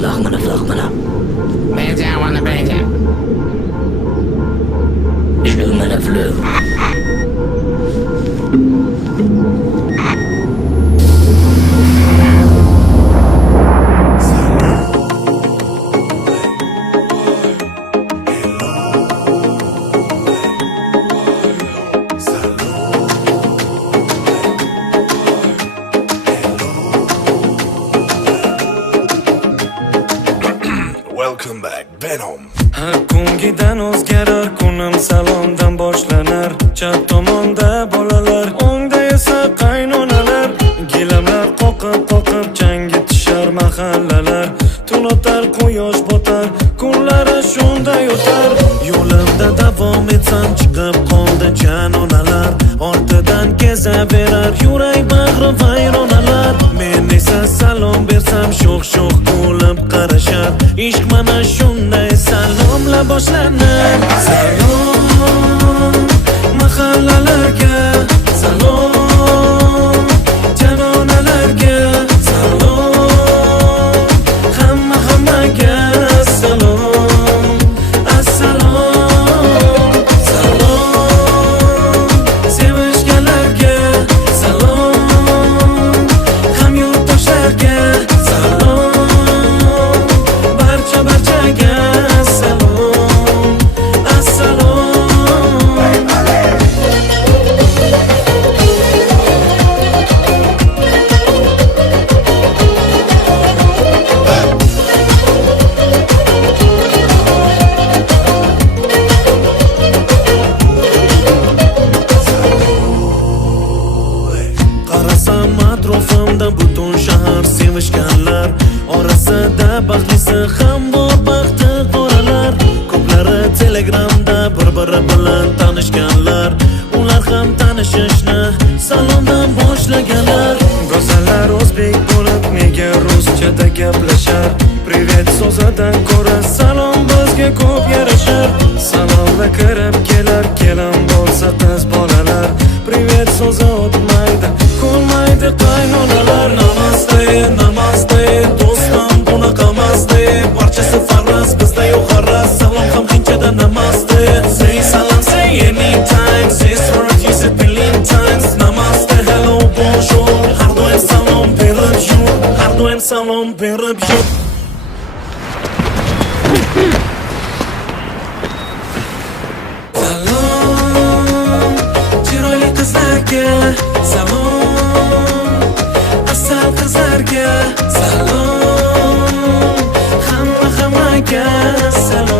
Flachmänner, Flachmänner. Beja. Flugmänner, Flug. Welcome back, Venom. Har kungidan o'zgarar, kunim salomdan boshlanar. Chap tomonda bolalar, o'ngda esa qaynonalar. Gilamlar qoqib changi tishar mahallalar. Tun o'tar, quyosh botar, kunlari shunday o'tar. Yo'limda davom etsam, chiqib qoldi janonalar. Ortidan kezaverar, yurak bag'ri vayronalar. Men esa salom bersam, sho'x kulib qarashar. Ishq mana shunday salomla boshlanir. Salom mahallalarga, salom janonalarga, salom hammaga, salom assalom. Salom sevishganlarga, salom hamyurtdoshlarga, salom barchaga, salom assalom. Qarasam atrofimda butun shahar sevishganlar, orasida baxtlisi ham bor, baxti qoralar. Ko'plari telegramda bir-biri bilan tanishganlar, ular ham tanishishni salomdan boshlaganlar. Go'zallar o'zbek bo'lib nega ruschada gaplashar? Privet so'zidan ko'ra salom bizga ko'p yarashar. Salomda kirib kelar kelin bo'lsa qiz bolalar. Privet so'zi o'tmaydi, ko'rmaydi qaynonalar. Namaste, do'stim bunaqamasdi. Barchasi faraz, bizda yo'q g'araz. Salom ham hinchada namaste. Say salam, say anytime. Say sorry, use it million times. Namaste, hello, bonjour. Har doim salom berib yur. Har doim salom berib yur. Salom chiroyli qizlarga, salom asal qizlarga, salom hammaga, salom.